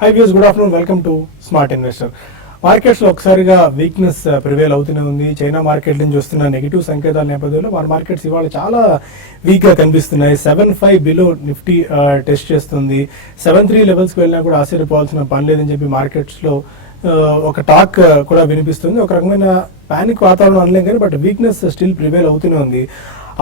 High views, good afternoon, welcome to smart investor. Markets లో ఒకసారిగా weakness prevail అవుతూనే ఉంది. చైనా మార్కెట్ నుంచి వస్తున్న నెగిటివ్ సంకేతాల నేపథ్యంలో మన మార్కెట్స్ ఇవాళ చాలా వీక్ గా కనిపిస్తున్నాయి. 7.5 బిలో నిఫ్టీ టెస్ట్ చేస్తుంది. 7.3 లెవెల్స్ కి వెళ్ళినా కూడా ఆశ్చర్యపోవాల్సిన పని లేదని చెప్పి మార్కెట్స్ లో ఒక టాక్ కూడా వినిపిస్తుంది. ఒక రకమైన పానిక్ వాతావరణం అనలేం కానీ బట్ వీక్నెస్ స్టిల్ ప్రివేల్ అవుతూనే ఉంది.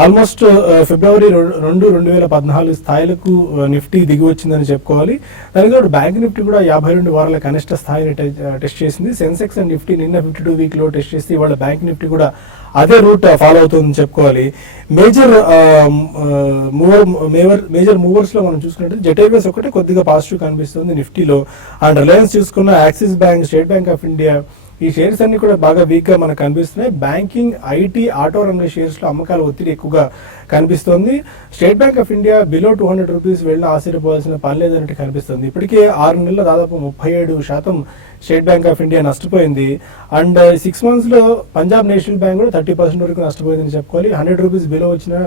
ఆల్మోస్ట్ ఫిబ్రవరి 2014 స్థాయిలకు నిఫ్టీ దిగి వచ్చిందని చెప్పుకోవాలి. దానికి తోడు బ్యాంక్ నిఫ్టీ కూడా 52 వారాల కనిష్ట స్థాయిని టెస్ట్ చేసింది. సెన్సెక్స్ అండ్ నిఫ్టీ నిన్న 52 వీక్ లో టెస్ట్ చేసి ఇవాళ బ్యాంక్ నిఫ్టీ కూడా అదే రూట్ ఫాలో అవుతుందని చెప్పుకోవాలి. మేజర్ మూవర్స్ లో మనం చూసుకున్నట్టు జెట్ ఎయిర్వేస్ ఒకటే కొద్దిగా పాజిటివ్ కనిపిస్తుంది నిఫ్టీలో. అండ్ రిలయన్స్ చూసుకున్న, axis bank, state bank of India ఈ షేర్స్ అన్ని కూడా బాగా వీక్ గా మనకు కనిపిస్తున్నాయి. బ్యాంకింగ్, ఐటీ, ఆటో రంగ షేర్స్ లో అమ్మకాల ఒత్తిడి ఎక్కువగా కనిపిస్తోంది. State bank of India below 200 rupees వెళ్ళినా ఆశ్చర్యపోవాల్సిన పని లేదన్నట్టు కనిపిస్తుంది. ఇప్పటికే 6 నెలల్లో దాదాపు 37% స్టేట్ బ్యాంక్ ఆఫ్ ఇండియా నష్టపోయింది. అండ్ 6 months లో పంజాబ్ నేషనల్ బ్యాంక్ కూడా 30% వరకు నష్టపోయిందని చెప్పుకోవాలి. 100 రూపీస్ బిలో వచ్చినా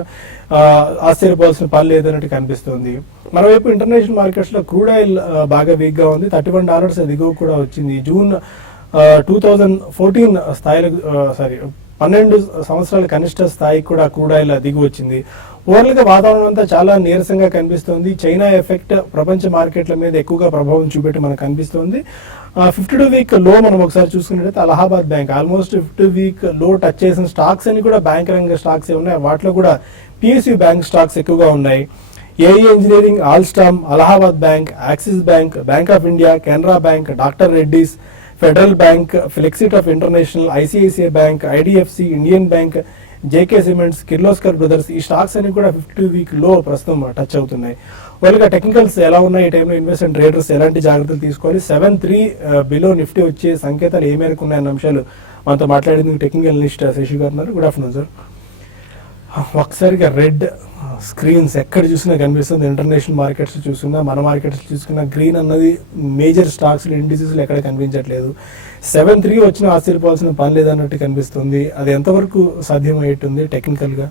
ఆశ్చర్యపోవాల్సిన పని లేదన్నట్టు కనిపిస్తుంది. మరోవైపు ఇంటర్నేషనల్ మార్కెట్స్ లో క్రూడ్ ఆయిల్ బాగా వీక్ గా ఉంది. $31 దిగువ కూడా వచ్చింది. జూన్ 2014 స్థాయిలకు 12 సంవత్సరాల కనిష్ట స్థాయి కూడా క్రూడ్ ఆయిల్ దిగి వచ్చింది. ఓవరాల్ గా వాతావరణం అంతా చాలా నీరసంగా కనిపిస్తోంది. చైనా ఎఫెక్ట్ ప్రపంచ మార్కెట్ల మీద ఎక్కువగా ప్రభావం చూపెట్టి మనకు కనిపిస్తోంది. 52 వీక్ లో మనం ఒకసారి చూసుకున్నట్లయితే అలహాబాద్ బ్యాంక్ ఆల్మోస్ట్ 50 వీక్ లో టచ్ చేసిన స్టాక్స్ అని కూడా బ్యాంక్ రంగ స్టాక్స్ ఉన్నాయి. వాటిలో కూడా పిఎస్యు బ్యాంక్ స్టాక్స్ ఎక్కువగా ఉన్నాయి. AIA engineering, Alstom, Allahabad bank, Axis bank, bank of India, Canara bank, doctor Reddy's, federal bank, Flexituff of international, ICICI bank, IDFC, Indian bank, JK cements, Kirloskar brothers ఈ స్టాక్స్ అన్ని కూడా 52 వీక్ లో ప్రస్తుతం టచ్ అవుతున్నాయి. వాళ్ళకి టెక్నికల్స్ ఎలా ఉన్నాయి, ఈ టైంలో ఇన్వెస్ట్మెంట్ ట్రేడర్స్ ఎలాంటి జాగ్రత్తలు తీసుకోవాలి, 7.3 బిలో నిఫ్టీ వచ్చే సంకేతాలు ఏ మేరకు ఉన్నాయన్న అంశాలు మనతో మాట్లాడేందుకు టెక్నికల్ అనలిస్ట్ శశి గారు ఉన్నారు. Good afternoon sir. ఒకసారిగా రెడ్ స్క్రీన్స్ ఎక్కడ చూసినా కనిపిస్తుంది. ఇంటర్నేషనల్ మార్కెట్స్ చూసుకున్నా, మన మార్కెట్స్ చూసుకున్నా గ్రీన్ అన్నది మేజర్ స్టాక్స్ ఇండిసెస్ ఎక్కడ కనిపించట్లేదు. 7.3 వచ్చినా ఆశ్చర్యపోవాల్సిన పని లేదన్నట్టు కనిపిస్తుంది. అది ఎంతవరకు సాధ్యమయ్యేటుంది టెక్నికల్ గా?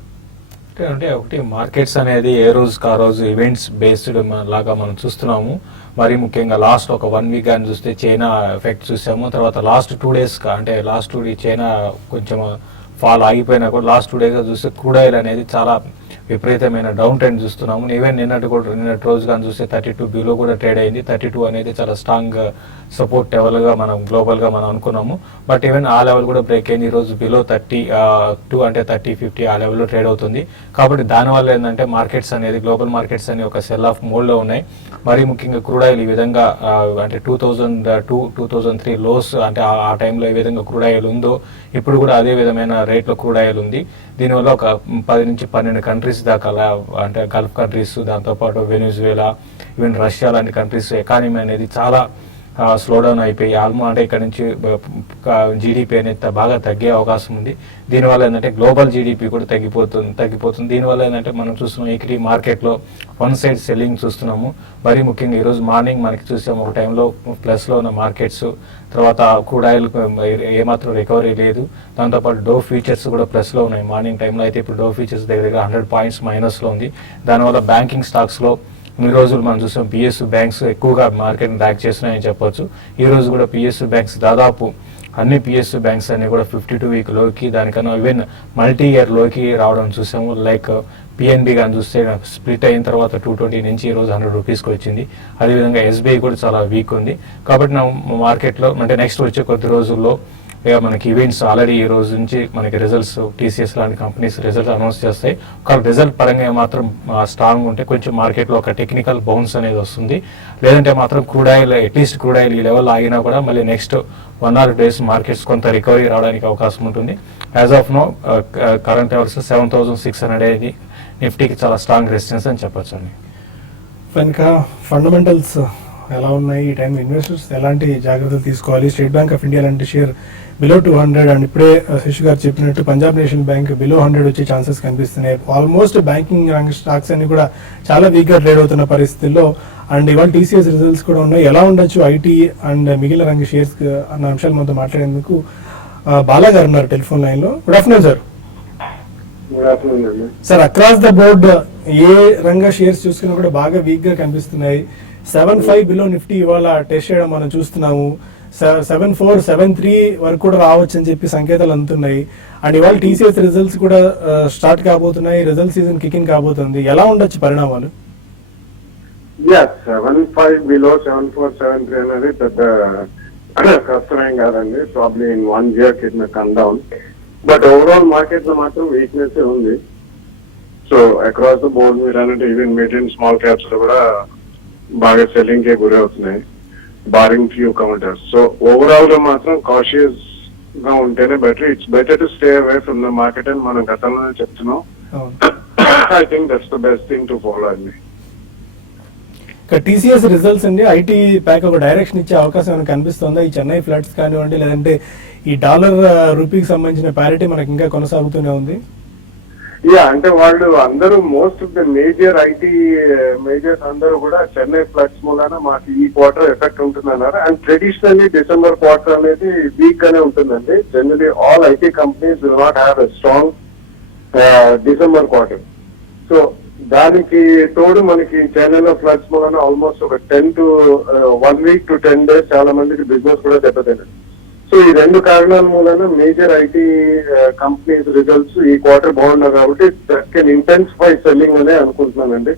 అంటే ఒకటి మార్కెట్స్ అనేది ఏ రోజుకి ఆ రోజు ఈవెంట్స్ బేస్డ్ లాగా మనం చూస్తున్నాము. మరి ముఖ్యంగా లాస్ట్ ఒక 1 వీక్ అని చూస్తే చైనా ఎఫెక్ట్ చూసాము. తర్వాత లాస్ట్ 2 days అంటే లాస్ట్ 2 days చైనా కొంచెం ఫాల్ ఆగిపోయినా కూడా లాస్ట్ 2 days చూస్తే క్రూడ్ ఆయిల్ అనేది చాలా విపరీతమైన డౌన్ ట్రెండ్ చూస్తున్నాము. ఈవెన్ నిన్నటి రోజు కానీ చూస్తే 32 బిలో కూడా ట్రేడ్ అయింది. 32 అనేది చాలా స్ట్రాంగ్ సపోర్ట్ లెవెల్ గా మనం గ్లోబల్ గా మనం అనుకున్నాము. బట్ ఈవెన్ ఆ లెవెల్ కూడా బ్రేక్ అయింది. ఈ రోజు బిలో 32 అంటే 30-50 ఆ లెవెల్లో ట్రేడ్ అవుతుంది. కాబట్టి దానివల్ల ఏంటంటే మార్కెట్స్ అనేది గ్లోబల్ మార్కెట్స్ అనే ఒక సెల్ ఆఫ్ మోడ్ లో ఉన్నాయి. మరి ముఖ్యంగా క్రూడ్ ఆయిల్ ఈ విధంగా అంటే 2002-2003 లోస్ అంటే ఆ టైంలో ఏ విధంగా క్రూడ్ ఆయిల్ ఉందో ఇప్పుడు కూడా అదే విధమైన రేట్లో క్రూడ్ ఆయిల్ ఉంది. దీనివల్ల ఒక 10 నుంచి 12 కంట్రీస్ దాకా అంటే గల్ఫ్ కంట్రీస్, దాంతోపాటు వెనిజువేలా, ఈవెన్ రష్యా లాంటి కంట్రీస్ ఎకానమీ అనేది చాలా స్లో డౌన్ అయిపోయి అంటే ఇక్కడ నుంచి జీడిపి అనేది బాగా తగ్గే అవకాశం ఉంది. దీనివల్ల ఏంటంటే గ్లోబల్ జీడిపి కూడా తగ్గిపోతుంది. దీనివల్ల ఏంటంటే మనం చూస్తున్నాం ఈక్విటీ మార్కెట్లో వన్ సైడ్ సెల్లింగ్ చూస్తున్నాము. మరీ ముఖ్యంగా ఈరోజు మార్నింగ్ మనకి చూసాము ఒక టైంలో ప్లస్లో ఉన్న మార్కెట్స్. తర్వాత క్రూడ్ ఆయిల్ ఏమాత్రం రికవరీ లేదు. దాంతోపాటు డో ఫ్యూచర్స్ కూడా ప్లస్లో ఉన్నాయి మార్నింగ్ టైంలో. అయితే ఇప్పుడు డో ఫ్యూచర్స్ దగ్గర 100 పాయింట్స్ మైనస్లో ఉంది. దానివల్ల బ్యాంకింగ్ స్టాక్స్లో ఈ రోజులు మనం చూసాం పిఎస్యు బ్యాంక్స్ ఎక్కువగా మార్కెట్ బ్యాక్ చేస్తున్నాయని చెప్పొచ్చు. ఈ రోజు కూడా పిఎస్యు బ్యాంక్స్ దాదాపు అన్ని పిఎస్యు బ్యాంక్స్ అన్ని కూడా 52 వీక్ లోకి, దానికన్నా ఈవెన్ మల్టీ ఇయర్ లోకి రావడం చూసాము. లైక్ పిఎన్బి కానీ చూస్తే స్ప్లిట్ అయిన తర్వాత 220 నుంచి ఈ రోజు 100 రూపీస్కి వచ్చింది. అదేవిధంగా ఎస్బీఐ కూడా చాలా వీక్ ఉంది. కాబట్టి నా మార్కెట్లో అంటే నెక్స్ట్ వచ్చే కొద్ది రోజుల్లో మనకి ఈవెంట్స్ ఆల్రెడీ ఈ రోజు నుంచి మనకి రిజల్ట్స్ టీసీఎస్ లాంటి కంపెనీస్ రిజల్ట్ అనౌన్స్ చేస్తాయి. ఒక రిజల్ట్ పరంగా మాత్రం స్ట్రాంగ్ ఉంటే కొంచెం మార్కెట్లో ఒక టెక్నికల్ బౌన్స్ అనేది వస్తుంది. లేదంటే మాత్రం crude oil at least crude oil ఈ లెవెల్ ఆగినా కూడా మళ్ళీ నెక్స్ట్ 1 or 2 days మార్కెట్స్ కొంత రికవరీ రావడానికి అవకాశం ఉంటుంది. As of now current levels 7600 అనేది నిఫ్టీకి చాలా స్ట్రాంగ్ రెసిస్టెన్స్ అని చెప్పొచ్చు అండి. ఇంకా ఫండమెంటల్స్ ఎలా ఉన్నాయి, ఈ టైం ఇన్వెస్టర్స్ ఎలాంటి జాగ్రత్తలు తీసుకోవాలి? స్టేట్ బ్యాంక్ ఆఫ్ ఇండియా లాంటి షేర్ బిలో 200 అండ్ ఇప్పుడే శశి గారు చెప్పినట్టు పంజాబ్ నేషనల్ బ్యాంక్ బిలో 100 వచ్చే ఛాన్సెస్ కనిపిస్తున్నాయి. ఆల్మోస్ట్ బ్యాంకింగ్ రంగ స్టాక్స్ అన్ని కూడా చాలా వీక్ గా ట్రేడ్ అవుతున్న పరిస్థితుల్లో అండ్ ఇవాళ టీసీఎస్ రిజల్ట్స్ కూడా ఉన్నాయి. ఎలా ఉండొచ్చు ఐటీ అండ్ మిగిలిన రంగ షేర్స్ అన్న అంశాలు మనతో మాట్లాడేందుకు బాలా గారు ఉన్నారు టెలిఫోన్ లైన్ లో. Good afternoon sir. Sir, across the board ఏ రంగ షేర్స్ చూసుకున్నా కూడా బాగా వీక్ గా కనిపిస్తున్నాయి. 7.5 బిలో నిఫ్టీ ఇవాళ టెస్ట్ చేయడం మనం చూస్తున్నాము. 7.4, 7.3 వరకు కూడా రావచ్చు అని చెప్పి సంకేతాలు అందుతున్నాయి. అండ్ ఇవాళ టీసీఎస్ రిజల్ట్స్ కూడా స్టార్ట్ కాబోతున్నాయి. రిజల్ట్ సీజన్ కికింగ్ కాబోతుంది. ఎలా ఉండొచ్చు పరిణామాలు? 7.5 బిలో 7.4, 7.3 అనేది పెద్ద కష్టమేం కాదండి. Probably in 1 year it may come down. But overall market లో మాత్రం వీక్నెస్ ఉంది. సో అక్రాస్ ద బోర్డ్ మీరు అన్నట్టు even mid and small caps లో కూడా బాగా సెల్లింగ్ కే గురి అవుతున్నాయి, barring few counters. So overall గా మాత్రం కాషియస్ గా ఉంటేనే better. It's better to stay away from the market అని మనం గతంలోనే చెప్తున్నాం. I think that's the best thing to follow అండి. ఇక టీసీఎస్ రిజల్ట్స్ అండి, ఐటీ ప్యాక్ ఒక డైరెక్షన్ ఇచ్చే అవకాశం మనకు కనిపిస్తుందా? ఈ చెన్నై ఫ్లడ్స్ కానివ్వండి, లేదంటే ఈ డాలర్ రూపీకి సంబంధించిన ప్యారిటీ మనకి ఇంకా కొనసాగుతూనే ఉంది. అంటే వాళ్ళు అందరూ most of the IT majors అందరూ కూడా చెన్నై ఫ్లడ్స్ మూలాన మాకు ఈ క్వార్టర్ ఎఫెక్ట్ ఉంటుందన్నారు. అండ్ ట్రెడిషనల్లీ డిసెంబర్ క్వార్టర్ అనేది వీక్ గానే ఉంటుందండి. Generally all IT companies will not have a strong December quarter. So దానికి తోడు మనకి చెన్నైలో ఫ్లడ్స్ మూలన ఆల్మోస్ట్ ఒక 1 week to 10 days చాలా మందికి బిజినెస్ కూడా దెబ్బతింది. సో ఈ 2 కారణాల మూలన మేజర్ ఐటీ కంపెనీస్ రిజల్ట్స్ ఈ క్వార్టర్ బాగున్నాయి కాబట్టి దట్ కెన్ ఇంటెన్సిఫై సెల్లింగ్ అనే అనుకుంటున్నానండి.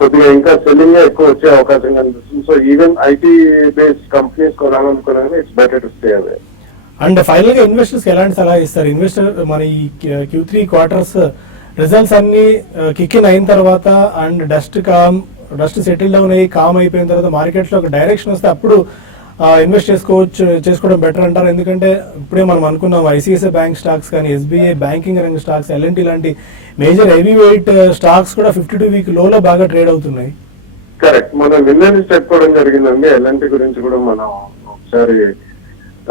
కొద్దిగా ఇంకా సెల్లింగ్ ఎక్కువ వచ్చే అవకాశం కనిపిస్తుంది. So even IT based companies కొనాలనుకున్నాను, it's better to stay away. And final గా ఇన్వెస్టర్స్ ఎలాంటి సలహా ఇస్తారు? ఇన్వెస్టర్ మన ఈ Q3 క్వార్టర్స్ రిజల్ట్స్ అన్ని కిక్ ఇన్ అయిన తర్వాత అండ్ డస్ట్ సెటిల్ డౌన్ అయ్యి కామ్ అయిపోయిన తర్వాత మార్కెట్ లో ఒక డైరెక్షన్ వస్తే అప్పుడు ఇన్వెస్ట్ చేసుకోవడం బెటర్ అంటారు. ఎందుకంటే ఇప్పుడే మనం అనుకున్నాం ఐసిఐసిఐ బ్యాంక్ స్టాక్స్ కానీ, ఎస్బీఐ బ్యాంకింగ్ రంగ స్టాక్స్, ఎల్ఎన్టీ లాంటి మేజర్ హెవీ వెయిట్ స్టాక్స్ కూడా 52 వీక్ లోలో బాగా ట్రేడ్ అవుతున్నాయి. కరెక్ట్. మనం నిన్న నుంచి చెప్పుకోవడం జరిగిందండి. ఎల్ఎన్టీ గురించి కూడా మనం ఒకసారి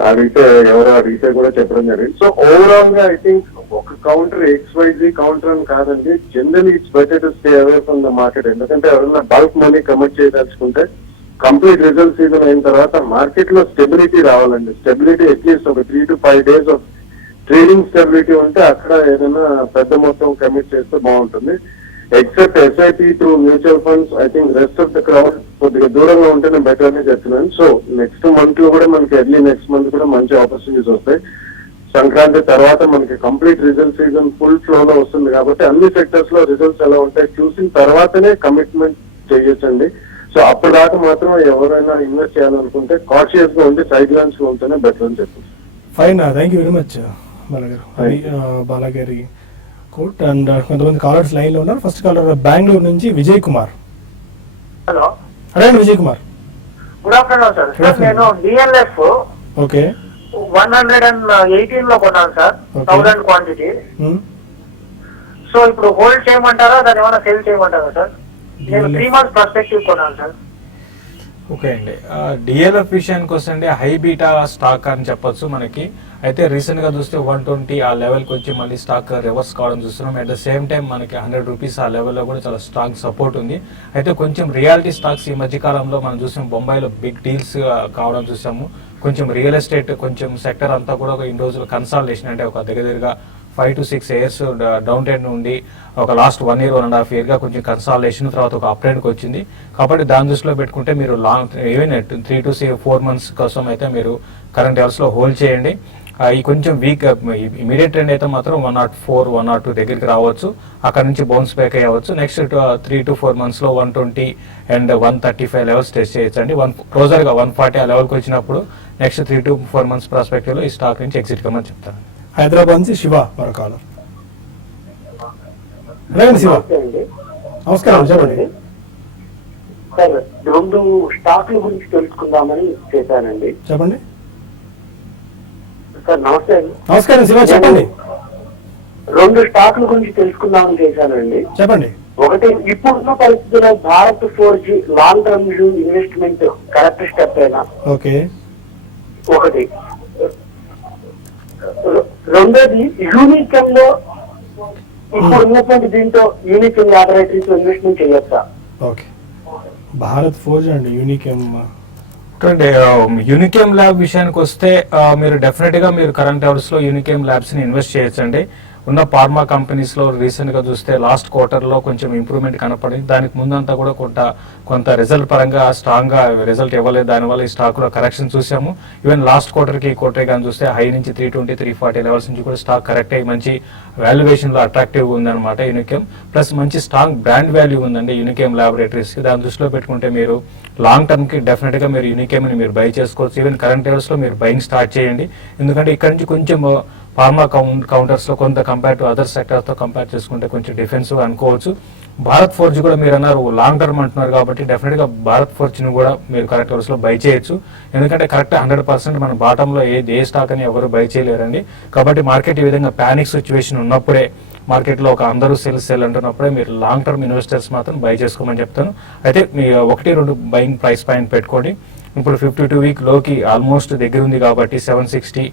అడిగితే కూడా చెప్పడం జరిగింది. సో ఓవరాల్ గా ఐ థింక్ ఒక కౌంటర్ XYZ కౌంటర్ అని కాదండి. Generally it's better to stay away from the market. ఎందుకంటే ఎవరైనా బల్క్ మనీ కమిట్ చేయదలుచుకుంటే కంప్లీట్ రిజల్ట్ సీజన్ అయిన తర్వాత మార్కెట్ లో స్టెబిలిటీ రావాలండి. స్టెబిలిటీ అట్లీస్ట్ ఒక 3 to 5 days of trading stability ఉంటే అక్కడ ఏదైనా పెద్ద మొత్తం కమిట్ చేస్తే బాగుంటుంది. Except SIP through mutual funds I think rest of the crowd కొద్దిగా దూరంగా ఉంటేనే బెటర్ అని చెప్తున్నాను. సో నెక్స్ట్ మంత్ లో కూడా మనకి ఎర్లీ నెక్స్ట్ మంత్ కూడా మంచి ఆపర్చునిటీస్ వస్తాయి. సంక్రాంతి తర్వాత మనకి complete result season full flow లో వస్తుంది కాబట్టి అన్ని సెక్టర్స్ లో రిజల్ట్స్ ఎలా ఉంటాయి చూసిన తర్వాతనే కమిట్మెంట్ చేయొచ్చండి. సో అప్పటిదాకా మాత్రం ఎవరైనా ఇన్వెస్ట్ చేయాలనుకుంటే కాన్షియస్ గా ఉంటే సైడ్ లైన్స్ లో ఉంటేనే బెటర్ అని చెప్పి. Fine, thank you very much బాలాగారి కోట్. అండ్ కొంతమంది కాలర్స్ లైన్ లో ఉన్నారు. ఫస్ట్ కాలర్ బెంగళూరు నుంచి విజయ్ కుమార్. హలో, అదే Vijay Kumar. Good afternoon sir. Sir నేను డిఎల్ఎఫ్ ఓకే 118 లో కొన్నాను సార్, 1000 క్వాంటిటీ. సో ఇప్పుడు హోల్డ్ చేయమంటారా, దాన్ని ఏమైనా సేల్ చేయమంటారా సార్? నేను 3 months పర్స్పెక్టివ్ కొన్నాను సార్. ఓకే అండి, డిఎల్ఎఫ్ విషయానికి వస్తే హై బీటా స్టాక్ అని చెప్పొచ్చు మనకి. అయితే రీసెంట్ గా చూస్తే 120 ఆ లెవెల్కి వచ్చి మళ్ళీ స్టాక్ రివర్స్ కావడం చూస్తున్నాం. అట్ ద సేమ్ టైం మనకి 100 రూపీస్ ఆ లెవెల్లో కూడా చాలా స్ట్రాంగ్ సపోర్ట్ ఉంది. అయితే కొంచెం రియాలిటీ స్టాక్స్ ఈ మధ్య కాలంలో మనం చూసాం, బొంబాయిలో బిగ్ డీల్స్ కావడం చూసాము. కొంచెం రియల్ ఎస్టేట్ కొంచెం సెక్టర్ అంతా కూడా ఇన్ని రోజులు కన్సాలిడేషన్, అంటే ఒక దగ్గరగా 5 to 6 years డౌన్ ట్రెండ్ నుండి ఒక లాస్ట్ 1 year 1.5 year గా కొంచెం కన్సాలిడేషన్ తర్వాత ఒక అప్ ట్రెండ్కి వచ్చింది. కాబట్టి దాని దృష్టిలో పెట్టుకుంటే మీరు లాంగ్ ఈవెన్ 3 to 4 months కోసం అయితే మీరు కరెంట్ లెవెల్స్ లో హోల్డ్ చేయండి. ఈ కొంచెం వీక్ ఇమీడియట్ ట్రెండ్ అయితే మాత్రం 104, 102 దగ్గరికి రావచ్చు. అక్కడ నుంచి బౌన్స్ బ్యాక్ అయ్యవచ్చు. నెక్స్ట్ 3 to 4 months లో 120 and 135 లెవెల్స్ టెస్ట్ చేయొచ్చండి. క్లోజర్ గా 140 ఆ లెవెల్కి వచ్చినప్పుడు నెక్స్ట్ 3 to 4 months ప్రాస్పెక్టివ్ లో ఈ స్టాక్ నుంచి ఎగ్జిట్ కమని చెప్తాను. హైదరాబాద్ నుంచి శివ మరో కాలర్. శివ నమస్కారం, చెప్పండి సార్. 2 స్టాక్ల గురించి తెలుసుకుందామని చేశానండి. చెప్పండి సార్. నమస్తే. నమస్కారం శివ, చెప్పండి. 2 స్టాక్ల గురించి తెలుసుకుందామని చేశానండి. చెప్పండి. ఒకటి, ఇప్పుడున్న పరిస్థితుల్లో Bharat 4G long term investment correct step అయినా ఓకే ఒకటి. రెండోది, యూనికమ్ లో ఇప్పుడు ఉన్నటువంటి దీంతో యూనికమ్ ల్యాబొరేటరీస్ ఇన్వెస్ట్మెంట్ చేయొచ్చా? ఓకే, భారత్ 4G అండి యూనికమ్. అంటే యూనికేమ్ ల్యాబ్ విషయానికి వస్తే మీరు డెఫినెట్ గా మీరు కరెంట్ లెవెల్స్ లో యూనికేమ్ ల్యాబ్స్ ని ఇన్వెస్ట్ చేయొచ్చండి. ఉన్న ఫార్మా కంపెనీస్లో రీసెంట్గా చూస్తే లాస్ట్ క్వార్టర్లో కొంచెం ఇంప్రూవ్మెంట్ కనపడింది. దానికి ముందంతా కూడా కొంత రిజల్ట్ పరంగా స్ట్రాంగ్గా రిజల్ట్ ఇవ్వలేదు. దానివల్ల ఈ స్టాక్లో కరెక్షన్ చూసాము. ఈవెన్ లాస్ట్ క్వార్టర్కి ఈ క్వార్టర్ కానీ చూస్తే హై నుంచి 320, 340 లెవెల్స్ నుంచి కూడా స్టాక్ కరెక్ట్ అయ్యి మంచి వాల్యుయేషన్లో అట్రాక్టివ్గా ఉందన్నమాట యూనికేమ్. ప్లస్ మంచి స్ట్రాంగ్ బ్రాండ్ వాల్యూ ఉందండి యూనికేమ్ ల్యాబొరేటరీస్కి. దాని దృష్టిలో పెట్టుకుంటే మీరు లాంగ్ టర్మ్కి డెఫినెట్గా మీరు యూనికేమ్ని మీరు బై చేసుకోవచ్చు. ఈవెన్ కరెంట్ లెవెల్స్లో మీరు బయింగ్ స్టార్ట్ చేయండి. ఎందుకంటే ఇక్కడ నుంచి కొంచెం ఫార్మా కౌంటర్స్లో కొంత కంపేర్ టు అదర్ సెక్టర్తో కంపేర్ చేసుకుంటే కొంచెం డిఫెన్సివ్ అనుకోవచ్చు. భారత్ ఫోర్జ్ కూడా మీరు అన్నారు లాంగ్ టర్మ్ అంటున్నారు కాబట్టి డెఫినెట్గా భారత్ ఫోర్జ్ని కూడా మీరు కరెక్ట్ లెవెల్స్లో బై చేయొచ్చు. ఎందుకంటే కరెక్ట్ 100% మన బాటంలో ఏ స్టాక్ అని ఎవరు బై చేయలేరండి. కాబట్టి మార్కెట్ ఈ విధంగా ప్యానిక్ సిచ్యువేషన్ ఉన్నప్పుడే మార్కెట్లో ఒక అందరూ సెల్ అంటున్నప్పుడే మీరు లాంగ్ టర్మ్ ఇన్వెస్టర్స్ మాత్రం బై చేసుకోమని చెప్తాను. అయితే మీ 1-2 బయింగ్ ప్రైస్ పాయింట్ పెట్టుకోండి. ఇప్పుడు 52 వీక్ లోకి ఆల్మోస్ట్ దగ్గర ఉంది కాబట్టి 760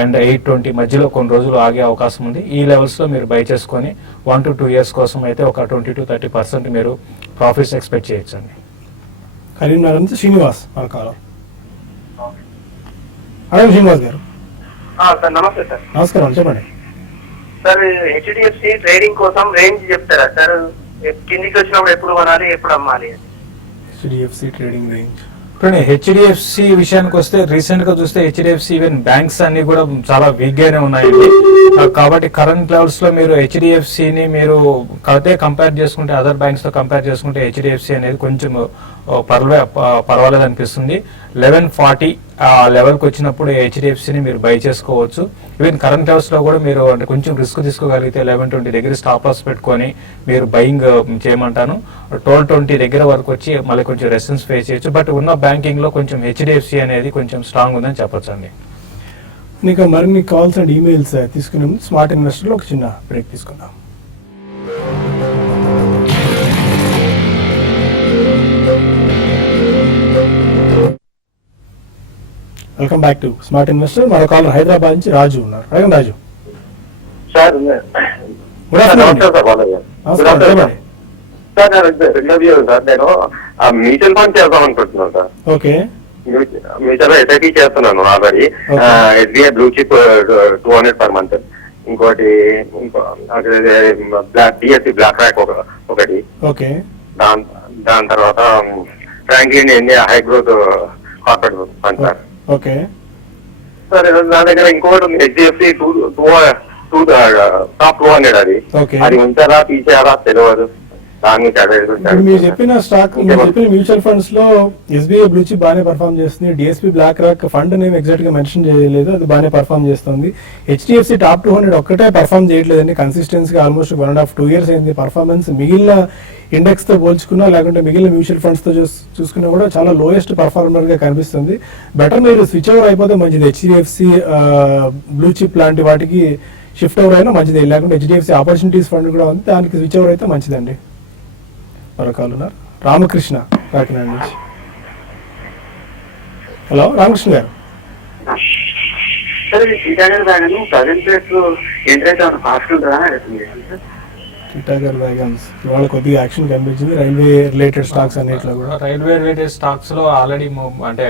అండ్ 820 మధ్యలో కొన్ని రోజులు ఆగే అవకాశం ఉంది. ఈ లెవెల్స్లో మీరు బై చేసుకొని 1 to 2 years కోసం అయితే ఒక 20-30% మీరు ప్రాఫిట్స్ ఎక్స్పెక్ట్ చేయొచ్చండి. కరీంనగర్ నుంచి శ్రీనివాస్ మన కాలర్. అడగండి శ్రీనివాస్ గారు. సార్ నమస్తే సార్. నమస్కారం, చెప్పండి. సార్ హెచ్డిఎఫ్సి ట్రేడింగ్ కోసం రేంజ్ చెప్తారా సార్? కిందికి వచ్చినప్పుడు ఎప్పుడు కొనాలి, ఎప్పుడు అమ్మాలి? HDFC trading range. ఇప్పుడు హెచ్డిఎఫ్సి విషయానికి వస్తే రీసెంట్ గా చూస్తే హెచ్డిఎఫ్సి ఈవెన్ బ్యాంక్స్ అన్ని కూడా చాలా వీక్ గానే ఉన్నాయండి. కాబట్టి కరెంట్ లెవెల్స్ లో మీరు హెచ్డిఎఫ్సిని మీరు అదే కంపేర్ చేసుకుంటే అదర్ బ్యాంక్స్ తో కంపేర్ చేసుకుంటే హెచ్డిఎఫ్సి అనేది కొంచెం పర్వాలేదు అనిపిస్తుంది. 1140 ఆ లెవెల్కి వచ్చినప్పుడు హెచ్డిఎఫ్సిని మీరు బై చేసుకోవచ్చు. ఈవెన్ కరెంట్ లెవెల్స్ లో కూడా మీరు అంటే కొంచెం రిస్క్ తీసుకోగలిగితే 1120 దగ్గర స్టాప్ లాస్ పెట్టుకొని మీరు బయింగ్ చేయమంటాను. 1220 దగ్గర వరకు వచ్చి మళ్ళీ కొంచెం రెసిస్టెన్స్ ఫేస్ చేయొచ్చు. బట్ ఉన్న బ్యాంకింగ్ లో కొంచెం హెచ్డిఎఫ్సి అనేది కొంచెం స్ట్రాంగ్ ఉందని చెప్పొచ్చు అండి. ఇంకా మరిన్ని కాల్స్ అండ్ ఈమెయిల్స్ తీసుకునే ముందు స్మార్ట్ ఇన్వెస్టర్లో ఒక చిన్న బ్రేక్ తీసుకుందాం. Welcome back to smart investor. మన కాలర్ హైదరాబాద్ నుంచి రాజు ఉన్నారు. అడగండి రాజు. Sir good afternoon. నమస్కారం, చెప్పండి. సార్ నేను మ్యూచువల్ ఫండ్ చేద్దాం అనుకుంటున్నాను సార్. ఓకే. మ్యూచువల్ ఎస్ఐపి చేస్తున్నాను already. SBI blue chip 200 per month. ఇంకోటి డిఎస్సి బ్లాక్ ర్యాక్ ఒకటి. ఓకే. దాని తర్వాత Franklin India high growth corporate fund sir. Okay. Sir నా దగ్గర ఇంకోటి ఉంది హెచ్డిఎఫ్సి టాప్ 200. అది ఉంచారా తీసేయారా తెలియదు. ఇప్పుడు మీరు చెప్పిన స్టాక్, మీరు చెప్పిన మ్యూచువల్ ఫండ్స్ లో ఎస్బీఐ బ్లూ చిప్ బాగానే పర్ఫామ్ చేస్తుంది. DSP BlackRock fund name exact గా మెన్షన్ చేయలేదు, అది బాగానే పర్ఫామ్ చేస్తుంది. హెచ్డిఎఫ్సి టాప్ 200 ఒక్కటే పర్ఫామ్ చేయట్లేదండి. కన్సిస్టెన్సీగా ఆల్మోస్ట్ 1.5-2 years అయింది పర్ఫార్మెన్స్. మిగిలిన ఇండెక్స్ తో పోల్చుకున్నా లేకుంటే మిగిలిన మ్యూచువల్ ఫండ్స్ తో చూసుకున్నా కూడా చాలా లోయెస్ట్ పర్ఫార్మర్ గా కనిపిస్తుంది. బెటర్ మీరు స్విచ్ ఓవర్ అయిపోతే మంచిది. హెచ్డిఎఫ్సి బ్లూ చిప్ లాంటి వాటికి షిఫ్ట్ ఓవర్ అయినా మంచిది. లేకుంటే హెచ్డిఎఫ్సి ఆపర్చునిటీస్ ఫండ్ కూడా ఉంది, దానికి స్విచ్ ఓవర్ అయితే మంచిదండి. మరొకరున్నారు రామకృష్ణ కాకినాడ నుంచి. హలో రామకృష్ణ గారు. టీటాగర్ వ్యాగన్స్ ఇవాళ కొద్దిగా యాక్షన్ కనిపించింది. రైల్వే రిలేటెడ్ స్టాక్స్ అన్నిట్లో కూడా. రైల్వే రిలేటెడ్ స్టాక్స్ లో ఆల్రెడీ అంటే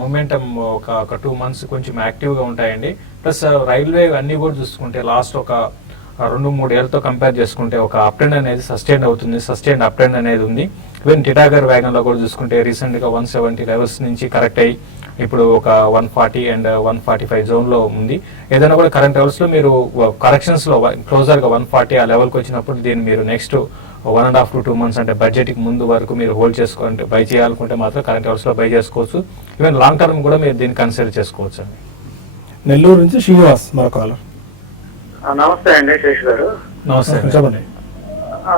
మూమెంటం ఒక 2 months కొంచెం యాక్టివ్ గా ఉంటాయండి. ప్లస్ రైల్వే అన్ని కూడా చూసుకుంటే లాస్ట్ ఒక 2-3 ఏళ్ళతో కంపేర్ చేసుకుంటే ఒక అప్ ట్రెండ్ అనేది సస్టైన్ అవుతుంది. సస్టైన్ అప్ ట్రెండ్ అనేది ఉంది. ఈవెన్ టిటాగర్ వ్యాగన్ లో కూడా చూసుకుంటే రీసెంట్ గా 170 లెవెల్స్ నుంచి కరెక్ట్ అయ్యి ఇప్పుడు ఒక 140 and 145 జోన్ లో ఉంది. ఏదైనా కూడా కరెంట్ లెవెల్స్ లో మీరు కరెక్షన్స్ లో క్లోజర్ గా 140 ఆ లెవెల్ కి వచ్చినప్పుడు దీన్ని మీరు నెక్స్ట్ 1.5 to 2 months అంటే బడ్జెట్ కి ముందు వరకు మీరు హోల్డ్ చేసుకోండి. బై చేయాలనుకుంటే మాత్రం కరెంట్ లెవెల్స్ లో బై చేసుకోవచ్చు. ఈవెన్ లాంగ్ టర్మ్ కూడా మీరు దీన్ని కన్సిడర్ చేసుకోవచ్చు అండి. నెల్లూరు నుంచి శ్రీనివాస్ మరో కాలర్. నమస్తే అండి శేష్ గారు. నమస్తే, చెప్పండి.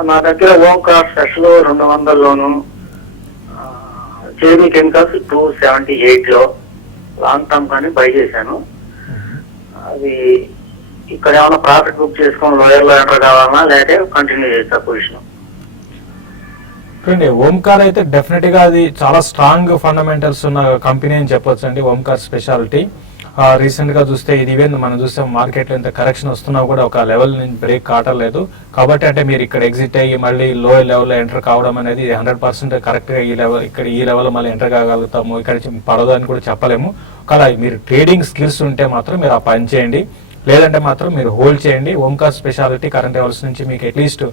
నా దగ్గర ఓంకార్ స్పెషల్ 200లోను, జేబీ కెమికల్స్ 278 లో లాంగ్ టర్మ్ కానీ బై చేశాను. అది ఇక్కడ ఏమైనా ప్రాఫిట్ బుక్ చేసుకొని లోయర్ లో ఎంటర్ కావాలన్నా లేకపోతే కంటిన్యూ చేస్తా పొజిషన్? చూడండి, ఓంకార్ అయితే డెఫినెట్ గా అది చాలా స్ట్రాంగ్ ఫండమెంటల్స్ ఉన్న కంపెనీ అని చెప్పొచ్చు అండి. ఓంకార్ స్పెషాలిటీ రీసెంట్ గా చూస్తే ఇది ఈవెన్ మనం చూస్తే మార్కెట్ లో ఇంత కరెక్షన్ వస్తున్నా కూడా ఒక లెవెల్ నుంచి బ్రేక్ కావట్లేదు. కాబట్టి అంటే మీరు ఇక్కడ ఎగ్జిట్ అయ్యి మళ్ళీ లో లెవెల్ లో ఎంటర్ కావడం అనేది 100% కరెక్ట్ గా ఈ లెవెల్ మళ్ళీ ఎంటర్ కాగలుగుతాము, ఇక్కడ పడదు అని కూడా చెప్పలేము. కానీ మీరు ట్రేడింగ్ స్కిల్స్ ఉంటే మాత్రం మీరు ఆ పని చేయండి. లేదంటే మాత్రం మీరు హోల్డ్ చేయండి. ఓంకార్ స్పెషాలిటీ కరెంట్ అవర్స్ నుంచి మీకు అట్లీస్ట్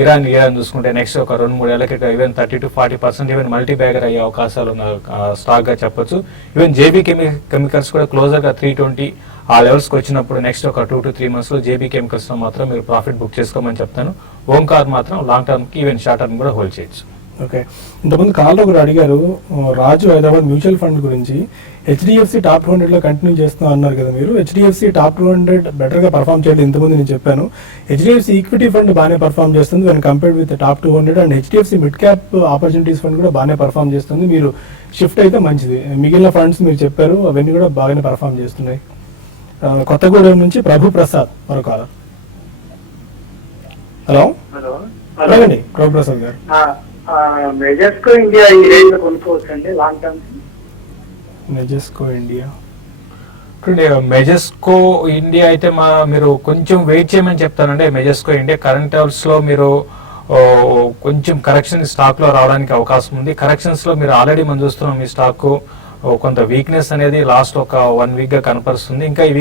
ఇరాన్ చూసుకుంటే నెక్స్ట్ ఒక 2-3 ఏళ్ళకి even 30 to 40% even multi bagger అయ్యే అవకాశాలు ఉన్న స్టాక్ గా చెప్పొచ్చు. ఈవెన్ జేబీ కెమికల్స్ కూడా క్లోజర్ గా 320 ఆ లెవెల్స్కి వచ్చినప్పుడు నెక్స్ట్ ఒక 2 to 3 months లో జేబీ కెమికల్స్ లో మాత్రం మీరు ప్రాఫిట్ బుక్ చేసుకోమని చెప్తాను. ఓంకార్ మాత్రం లాంగ్ టర్మ్ కి ఈవెన్ షార్ట్ టర్మ్ కూడా హోల్డ్ చేయొచ్చు. ఓకే, ఇంతకుముందు కాల్లో కూడా అడిగారు రాజు హైదరాబాద్ మ్యూచువల్ ఫండ్ గురించి. హెచ్డిఎఫ్సి టాప్ 200 లో కంటిన్యూ చేస్తున్నా అన్నారు కదా మీరు. హెచ్డిఎఫ్సి టాప్ 200 బెటర్ గా పర్ఫామ్ చేయలేదు ఇంతకుముందు నేను చెప్పాను. హెచ్డిఎఫ్సి ఈక్విటీ ఫండ్ బాగానే పర్ఫామ్ చేస్తుంది when compared with top 200, and HDFC mid cap opportunities fund కూడా బాగానే పర్ఫామ్ చేస్తుంది. మీరు షిఫ్ట్ అయితే మంచిది. మిగిలిన ఫండ్స్ మీరు చెప్పారు అవన్నీ కూడా బాగానే పర్ఫామ్ చేస్తున్నాయి. కొత్తగూడెం నుంచి ప్రభు ప్రసాద్ మరో కాలర్. హలో అడగండి ప్రభు ప్రసాద్ గారు. మెజెస్కో ఇండియా ఈ రేంజ్ లో కొనుక్కోవచ్చండి లాంగ్ టర్మ్? మెజెస్కో ఇండియా మెజెస్కో ఇండియా అయితే మీరు కొంచెం వెయిట్ చేయమని చెప్తానండి. మెజెస్కో ఇండియా కరెంట్ అవర్స్ లో మీరు కొంచెం కరెక్షన్ స్టాక్ లో రావడానికి అవకాశం ఉంది. కరెక్షన్స్ లో మీరు ఆల్రెడీ మనం చూస్తున్నాం మీ స్టాక్ కొంత వీక్నెస్ అనేది లాస్ట్ ఒక 1 week గా కనపరుస్తుంది. ఇంకా ఈ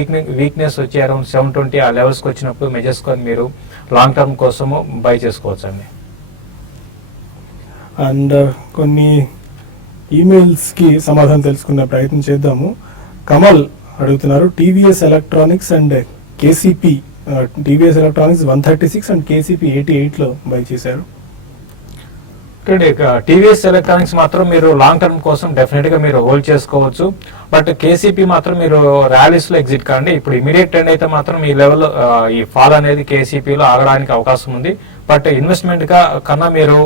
వీక్నెస్ వచ్చి అరౌండ్ 720 ఆ లెవెల్స్ కి వచ్చినప్పుడు మెజెస్కో మీరు లాంగ్ టర్మ్ కోసము బై చేసుకోవచ్చు అండి. అండ్ కొన్ని ఈమెయిల్స్కి సమాధానం తెలుసుకునే ప్రయత్నం చేద్దాము. కమల్ అడుగుతున్నారు TVS electronics and KCP. TVS electronics 136 and KCP 88లో బై చేశారు. టీవీఎస్ ఎలక్ట్రానిక్స్ మాత్రం మీరు లాంగ్ టర్మ్ కోసం డెఫినెట్ గా మీరు హోల్డ్ చేసుకోవచ్చు. బట్ కేసీపీ మాత్రం మీరు ర్యాలీస్ లో ఎగ్జిట్ కాండి. ఇప్పుడు ఇమీడియట్ ట్రెండ్ అయితే మాత్రం ఈ లెవెల్ ఈ ఫాల్ అనేది కేసీపీలో ఆగడానికి అవకాశం ఉంది. బట్ ఇన్వెస్ట్మెంట్ కన్నా మీరు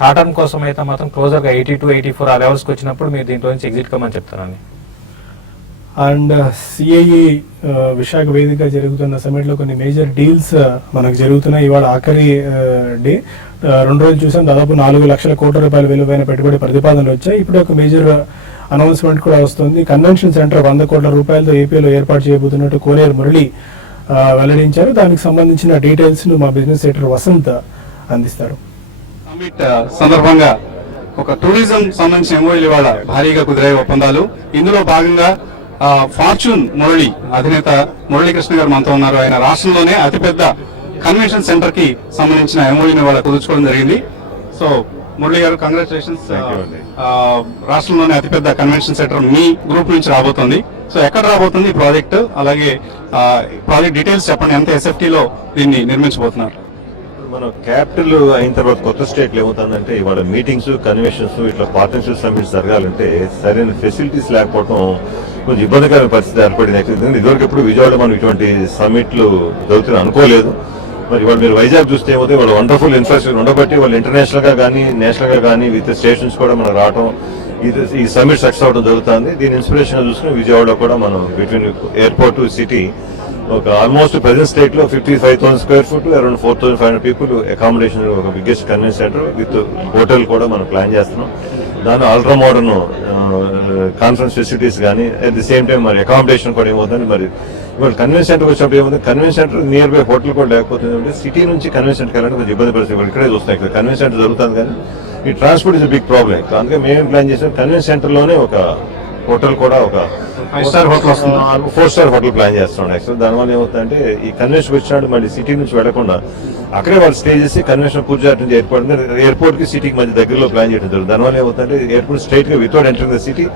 షార్ట్ టర్మ్ కోసం అయితే మాత్రం క్లోజర్ గా 82-84 ఆ లెవెల్స్ కి వచ్చినప్పుడు మీరు దీంట్లో నుంచి ఎగ్జిట్ కమ్మని చెప్తారండి. అండ్ సిఐఈ విశాఖ వేదిక జరుగుతున్న సమిట్ లో కొన్ని మేజర్ డీల్స్ మనకు జరుగుతున్నాయి. ఇవాళ ఆఖరి డే. 2 రోజులు చూసాం, దాదాపు 4 లక్షల కోట్ల రూపాయల విలువైన పెట్టుబడి ప్రతిపాదనలు వచ్చాయి. ఇప్పుడు ఒక మేజర్ అనౌన్స్మెంట్ కూడా వస్తుంది. కన్వెన్షన్ సెంటర్ 100 కోట్ల రూపాయలతో ఏపీలో ఏర్పాటు చేయబోతున్నట్టు కోనేరు మురళి వెల్లడించారు. దానికి సంబంధించిన డీటెయిల్స్ ను మా బిజినెస్ సెక్టర్ వసంత్ అందిస్తారు. సమిట్ సందర్భంగా ఒక టూరిజం సంబంధించిన ఎంఓయూలు ఇవాళ భారీగా కుదిరే ఒప్పందాలు. ఇందులో భాగంగా ఫార్చ్యూన్ మురళి అధినేత మురళీకృష్ణ గారు మనతో ఉన్నారు. ఆయన రాష్ట్రంలోనే అతిపెద్ద కన్వెన్షన్ సెంటర్ కి సంబంధించిన ఎంఓయూని ఇవాళ కుదుర్చుకోవడం జరిగింది. సో మురళి గారు, కంగ్రాచులేషన్స్. రాష్ట్రంలోనే అతిపెద్ద కన్వెన్షన్ సెంటర్ మీ గ్రూప్ నుంచి రాబోతుంది. సో ఎక్కడ రాబోతుంది ఈ ప్రాజెక్ట్, అలాగే ప్రాజెక్ట్ డీటెయిల్స్ చెప్పండి. ఎంత ఎస్ఎఫ్టీ లో దీన్ని నిర్మించబోతున్నారు? మనం క్యాపిటల్ అయిన తర్వాత కొత్త స్టేట్లు ఏమవుతుందంటే ఇవాళ మీటింగ్స్, కన్వెన్షన్స్, ఇట్లా పార్ట్నర్షిప్ సమ్మిట్స్ జరగాలంటే సరైన ఫెసిలిటీస్ లేకపోవడం కొంచెం ఇబ్బందికరమైన పరిస్థితి ఏర్పడింది. ఎందుకంటే ఇదివరకు ఎప్పుడు విజయవాడ మనం ఇటువంటి సమ్మిట్లు జరుగుతుంది అనుకోలేదు. మరి వాళ్ళు మీరు వైజాగ్ చూస్తే ఏమవుతాయి, వాళ్ళు వండర్ఫుల్ ఇన్ఫ్రాస్ట్రక్చర్ ఉండబట్టి వాళ్ళు ఇంటర్నేషనల్ గా కానీ నేషనల్ గా కానీ విత్ స్టేషన్స్ కూడా మనం రావడం, ఈ సమ్మిట్ సక్సెస్ అవడం జరుగుతుంది. దీని ఇన్స్పిరేషన్ చూసుకుని విజయవాడ కూడా మనం బిట్వీన్ ఎయిర్పోర్ట్ టు సిటీ ఒక ఆల్మోస్ట్ ప్రెసెంట్ స్టేట్ లో 55,000 square feet, around 4,500 people accommodation, ఒక biggest convention centre with hotel కూడా మనం ప్లాన్ చేస్తున్నాం. దాని అల్ట్రా మోడర్న్ కాన్ఫరెన్స్ ఫెసిలిటీస్ కానీ అట్ ది సేమ్ టైం మరి అకామిడేషన్ కూడా ఏమవుతుంది. మరి ఇవాళ కన్వెన్షన్ సెంటర్ వచ్చినప్పుడు ఏమవుతుంది, convention centre nearby hotel కూడా లేకపోతుంది. సిటీ నుంచి కన్వెన్షన్ సెంటర్కి వెళ్ళడానికి కొంచెం ఇబ్బంది పరిస్థితి ఇక్కడే చూస్తాం. ఇక్కడ కన్వెన్షన్ సెంటర్ జరుగుతుంది కానీ ఈ ట్రాన్స్పోర్ట్ ఇస్ బిగ్ ప్రాబ్లం. అందుకే మేము ప్లాన్ చేసాం కన్వెన్షన్ సెంటర్ లోనే ఒక హోటల్ కూడా, ఒక 5-star హోటల్ వస్తుంది, 4-star హోటల్ ప్లాన్ చేస్తున్నాం. యాక్చువల్ దానివల్ల ఏమవుతుందంటే ఈ కన్వెన్షన్ వచ్చినట్టు మళ్ళీ సిటీ నుంచి వెళ్లకుండా అక్కడే వాళ్ళు స్టే చేసి కన్వెన్షన్ పూర్తి నుంచి ఎయిర్పోర్ట్ కి సిటీకి మధ్య దగ్గరలో ప్లాన్ చేయడం జరుగుతుంది. దానివల్ల ఏమవుతుందంటే ఎయిర్పోర్ట్ స్ట్రైట్ గా without entering the city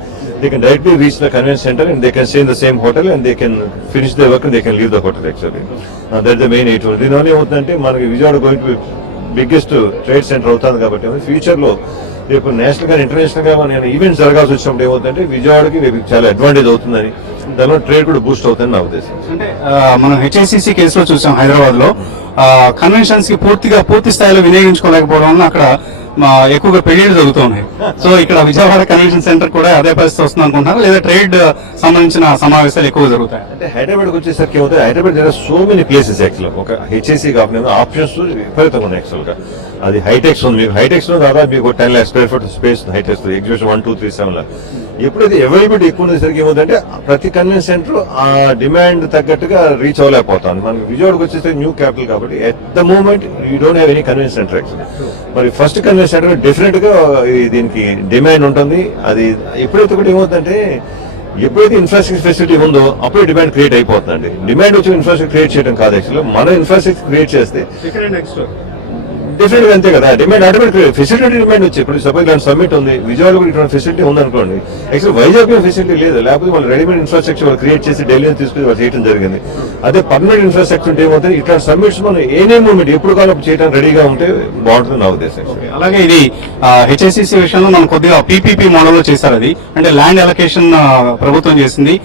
they can directly reach the convention centre and they can stay in the same hotel and they can finish the work and they can leave the hotel. Actually that the main eight. దీనివల్ల ఏమవుతుందంటే మనకి Vijayawada going to biggest trade centre అవుతుంది. కాబట్టి future లో రేపు national గా international గా మన ఈవెంట్స్ జరగాల్సి వచ్చినప్పుడు ఏమవుతుందంటే విజయవాడకి రేపు చాలా అడ్వాంటేజ్ అవుతుందని, దానిలో ట్రేడ్ కూడా బూస్ట్ అవుతుందని నా ఉద్దేశం. అంటే మనం హెచ్ఐసిసి కేసులో చూసాం హైదరాబాద్ లో కన్వెన్షన్స్ కి పూర్తి స్థాయిలో వినియోగించుకోలేకపోవడం వల్ల అక్కడ ఎక్కువగా పెళ్లిళ్ళు జరుగుతున్నాయి. సో ఇక్కడ విజయవాడ కన్వెన్షన్ సెంటర్ కూడా అదే పరిస్థితి వస్తుంది అనుకుంటున్నారు, లేదా ట్రేడ్ సంబంధించిన సమావేశాలు ఎక్కువ జరుగుతాయి? అంటే హైదరాబాద్ వచ్చేసరికి ఏమవుతుంది, హైదరాబాద్ దగ్గర సో మెనీ ప్లేసెస్ యాక్చువల్ ఒక హెచ్ఏసీ కాకుండా ఆప్షన్స్ విపరీతంగా ఉన్నాయి. యాక్చువల్ గా అది హైటెక్స్ ఉంది. మీకు హైటెక్స్ లో దాదాపు మీకు 10 lakhs square feet space Hitex exhibition 1, 2, 3, 7 lakhs. ఎప్పుడైతే అవైలబిలిటీ ఎక్కువ ఉండేసరికి ఏమవుతుందంటే ప్రతి కన్వెన్షన్ సెంటర్ ఆ డిమాండ్ తగ్గట్టుగా రీచ్ అవ్వలేకపోతాను. మనకి విజయవాడకి వచ్చేసరికి న్యూ క్యాపిటల్ కాబట్టి at the moment you don't have any convention centre. మరి ఫస్ట్ కన్వెన్షన్ సెంటర్ డెఫినెట్ గా దీనికి డిమాండ్ ఉంటుంది. అది ఎప్పుడైతే కూడా ఏమవుతుందంటే ఎప్పుడైతే ఇన్ఫ్రాస్ట్రక్చర్ ఫెసిలిటీ ఉందో అప్పుడే డిమాండ్ క్రియేట్ అయిపోతుందండి. డిమాండ్ వచ్చి ఇన్ఫ్రాస్ట్రక్చర్ క్రియేట్ చేయడం కాదు, యాక్చువల్గా మన ఇన్ఫ్రాస్ట్రక్చర్ క్రియేట్ చేస్తే డెఫినెట్ గా అంతే కదా, డిమాండ్ ఆటోమేటిక్ ఫెసిలిటీ డిమాండ్ వచ్చి ఇప్పుడు సపోజ్ ఇలాంటి సబ్మిట్ ఉంది, విజయవాడ కూడా ఇటువంటి ఫెసిలిటీ ఉంది అనుకోండి, యాక్చువల్ వైజాగ్ ఫెసిలిటీ లేదు, లేకపోతే వాళ్ళు రెడీమేడ్ ఇన్ఫ్రాస్ట్రక్చర్ వాళ్ళు క్రియేట్ చేసి ఢిల్లీ తీసుకుని వాళ్ళు చేయడం జరిగింది. అదే పర్మనెంట్ ఇన్ఫ్రాస్ట్రక్చర్ ఉంటే ఏమవుతుంది, ఇట్లాంటి సబ్మిట్స్ మనం ఏనే మూమెంట్ ఎప్పుడు కాలం చేయడానికి రెడీగా ఉంటే బాగుంటుంది నా ఉద్దేశం. అలాగే ఇది హెచ్ఎస్సిసి విషయంలో మనం కొద్దిగా పీపీపీ మోడల్ లో చేశారు. అది అంటే ల్యాండ్ అలొకేషన్ ప్రభుత్వం చేసింది,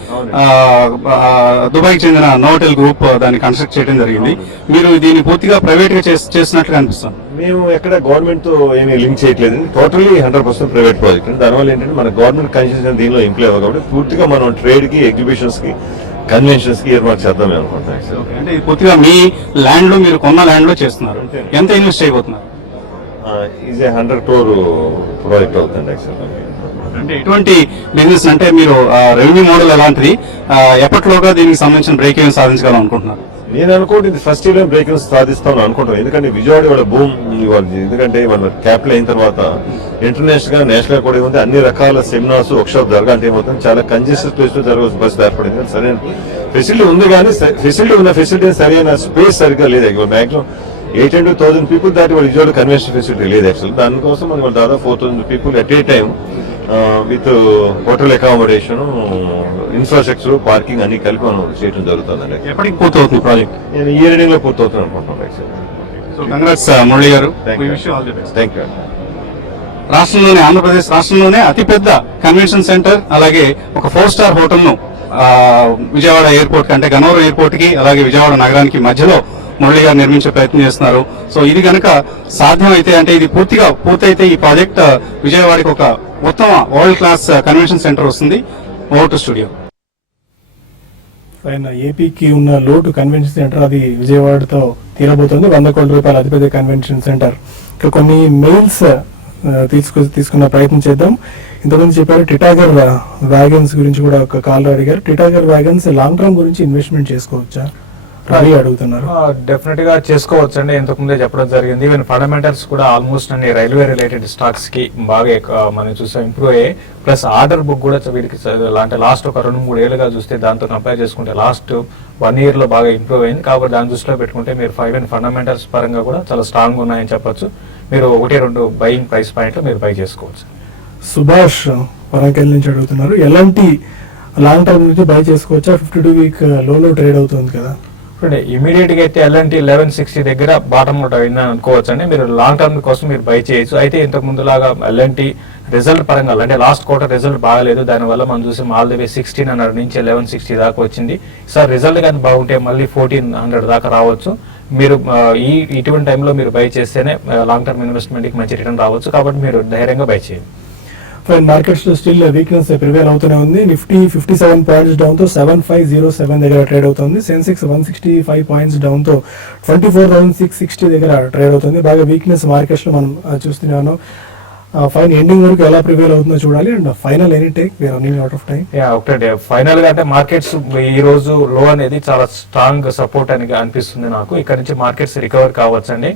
దుబాయ్కి చెందిన నోవటెల్ గ్రూప్ దాన్ని కన్స్ట్రక్ట్ చేయడం జరిగింది. మీరు దీన్ని పూర్తిగా ప్రైవేట్ గా చేస్తున్నట్లుగా అనిపిస్తుంది. మేము ఎక్కడ గవర్నమెంట్ తో ఏమీ లింక్ చేయట్లేదు, టోటల్లీ 100% ప్రైవేట్ ప్రాజెక్ట్. దానివల్ల ఏంటంటే మన గవర్నమెంట్ కన్సెషన్ దీనిలో ఇంప్లై అవ్వదు కాబట్టి పూర్తిగా మనం ట్రేడ్ కి, ఎగ్జిబిషన్స్ కి, కన్వెన్షన్స్ కి ఇయర్మార్క్ చేద్దాం అనుకుంటున్నాం. అంటే ఇది పూర్తిగా మీ ల్యాండ్ లో, మీరు కొన్న ల్యాండ్ లో చేస్తున్నారు. ఎంత ఇన్వెస్ట్ చేయబోతున్నారు? ఈజ్ 100 crore ప్రాజెక్ట్ అవుతుంది యాక్చువల్గా. అంటే ఎటువంటి బిజినెస్ అంటే మీరు రెవెన్యూ మోడల్ ఎలాంటిది, ఎప్పటిలోగా దీనికి సంబంధించిన బ్రేక్ ఈవెన్ సాధించగలం అనుకుంటున్నారు? నేను అనుకోండి ఇది ఫస్ట్ ఇయర్ బ్రేక్ సాధిస్తాను అనుకుంటాను. ఎందుకంటే విజయవాడ వాళ్ళ భూమ్ ఎందుకంటే వాళ్ళ క్యాపిటల్ అయిన తర్వాత ఇంటర్నేషనల్ గా, నేషనల్ గా కూడా ఏముంది, అన్ని రకాల సెమినార్స్, వర్క్షాప్ జరగాలంటే ఏమవుతుంది, చాలా కంజెస్టెడ్ ప్లేస్ లో జరగాల్సిన పరిస్థితి ఏర్పడింది. సరైన ఫెసిలిటీ ఉంది కానీ ఫెసిలిటీ సరైన స్పేస్ సరిగ్గా లేదు. మాక్సిమం 800,000 పీపుల్ దాటి వాళ్ళు విజయవాడ కన్వెన్షన్ ఫెసిలిటీ లేదు యాక్చువల్. దానికోసం మనం దాదాపు 4,000 people at a time with hotel accommodation, infrastructure, parking అన్ని కలిపి మనం చేయడం జరుగుతుంది. ఎప్పటికి పూర్తవుతుంది ప్రాజెక్ట్? నేను ఈ రీడింగ్ లో పూర్తవుతాను అనుకుంటున్నాను. సో కంగ్రాట్స్ మురళి గారు. Thank you. రాష్ట్రంలోనే, ఆంధ్రప్రదేశ్ రాష్ట్రంలోనే అతిపెద్ద కన్వెన్షన్ సెంటర్, అలాగే ఒక 4-star హోటల్ ను విజయవాడ ఎయిర్పోర్ట్ కంటే గన్నవరం ఎయిర్పోర్ట్ కి, అలాగే విజయవాడ నగరానికి మధ్యలో మురళి గారు నిర్మించే ప్రయత్నం చేస్తున్నారు. సో ఇది కనుక సాధ్యమైతే, అంటే ఇది పూర్తిగా పూర్తయితే ఈ ప్రాజెక్ట్ విజయవాడకి ఒక ఉత్తమ వరల్డ్ క్లాస్ కన్వెన్షన్ సెంటర్ వస్తుంది. Vote studio. పైన ఏపీకి ఉన్న లోటు కన్వెన్షన్ సెంటర్ అది విజయవాడతో తీరబోతోంది. 100 కోట్ల రూపాయల అతిపెద్ద కన్వెన్షన్ సెంటర్. ఇక కొన్ని మెయిల్స్ తీసుకున్న ప్రయత్నం చేద్దాం. ఇంతకుముందు చెప్పారు టిటాగర్ వ్యాగన్స్ గురించి కూడా ఒక కాల్ అడిగారు. టిటాగర్ వ్యాగన్స్ లాంగ్ టర్మ్ గురించి ఇన్వెస్ట్మెంట్ చేసుకోవచ్చా రవి అడుగుతున్నారు. డెఫినెట్ గా చేసుకోవచ్చు అండి, ఇంతకుముందే చెప్పడం జరిగింది. ఈవెన్ ఫండమెంటల్స్ కూడా ఆల్మోస్ట్ అన్ని రైల్వే రిలేటెడ్ స్టాక్స్ కి బాగా మనం చూసాం ఇంప్రూవ్ అయ్యాయి. ప్లస్ ఆర్డర్ బుక్ కూడా వీటికి అంటే లాస్ట్ ఒక 2-3 ఏళ్ళుగా చూస్తే దాంతో కంపేర్ చేసుకుంటే లాస్ట్ 1 year లో బాగా ఇంప్రూవ్ అయింది. కాబట్టి దాని దృష్టిలో పెట్టుకుంటే మీరు ఫండమెంటల్స్ పరంగా కూడా చాలా స్ట్రాంగ్ ఉన్నాయని చెప్పొచ్చు. మీరు 1-2 బయింగ్ ప్రైస్ పాయింట్ మీరు బై చేసుకోవచ్చు. సుభాష్ వరంగల్ నుంచి అడుగుతున్నారు, ఎలాంటి లాంగ్ టర్మ్ నుంచి బై చేసుకోవచ్చా? 52 వీక్ లోలో ట్రేడ్ అవుతుంది కదా. ఇమీడియట్ గా అయితే ఎల్ఎన్టీ 1160 దగ్గర బాటమ్ అవుట్ అయిందని అనుకోవచ్చు అండి. మీరు లాంగ్ టర్మ్ కోసం మీరు బై చేయొచ్చు. అయితే ఇంతకు ముందు లాగా ఎల్ఎన్టీ రిజల్ట్ పరంగా అంటే లాస్ట్ క్వార్టర్ రిజల్ట్ బాగాలేదు, దానివల్ల మనం చూసి ఆల్ ది వే 1600 నుంచి 1160 దాకా వచ్చింది. సార్ రిజల్ట్ కానీ బాగుంటే మళ్ళీ 1400 దాకా రావచ్చు. మీరు ఇటువంటి టైంలో మీరు బై చేస్తేనే లాంగ్ టర్మ్ ఇన్వెస్ట్మెంట్ కి మంచి రిటర్న్ రావచ్చు. కాబట్టి మీరు ధైర్యంగా బై చేయండి. ఫైన్ మార్కెట్స్ లో స్టిల్ వీక్నెస్ ప్రివేల్ అవుతూనే ఉంది. నిఫ్టీ 57 పాయింట్స్ డౌన్ తో 7507 దగ్గర ట్రేడ్ అవుతుంది. సెన్సెక్స్ 165 పాయింట్స్ డౌన్ తో 24,660 దగ్గర ట్రేడ్ అవుతుంది. బాగా వీక్నెస్ మార్కెట్స్ లో మనం చూస్తున్నాను. ఫైన్ ఎండింగ్ వరకు ఎలా ప్రివేల్ అవుతుందో చూడాలి. And final any take we are running out of time. ఒకటే ఫైనల్ గా అంటే మార్కెట్స్ ఈ రోజు లో అనేది చాలా స్ట్రాంగ్ సపోర్ట్ అని అనిపిస్తుంది నాకు. ఇక్కడ నుంచి మార్కెట్స్ రికవర్ కావచ్చండి.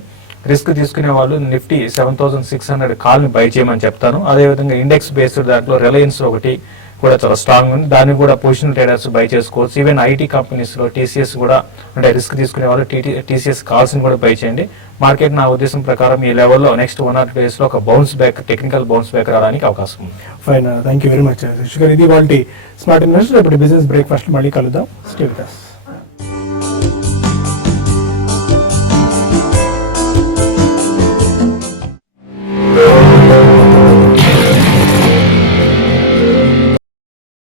రిస్క్ తీసుకునే వాళ్ళు నిఫ్టీ 7600 కాల్ ని బై చేయమని చెప్తాను. అదేవిధంగా ఇండెక్స్ బేస్డ్ దాంట్లో రిలయన్స్ ఒకటి కూడా చాలా స్ట్రాంగ్ ఉంది, దాన్ని కూడా పొజిషన్ ట్రేడర్స్ బై చేసుకోవచ్చు. ఈవెన్ ఐటీ కంపెనీస్ లో టీసీఎస్ కూడా అంటే రిస్క్ తీసుకునే వాళ్ళు టీసీఎస్ కాల్స్ ని కూడా బై చేయండి. మార్కెట్ నా ఉద్దేశం ప్రకారం ఈ లెవెల్లో నెక్స్ట్ 1 or 2 days లో ఒక bounce back, technical bounce back రావడానికి అవకాశం ఉంది. Fine, thank you very much. ఇది వాళ్ళ స్మార్ట్ ఇన్వెస్టర్. ఇప్పుడు బిజినెస్ బ్రేక్ఫాస్ట్ మళ్ళీ కలుద్దాం. Stay with us.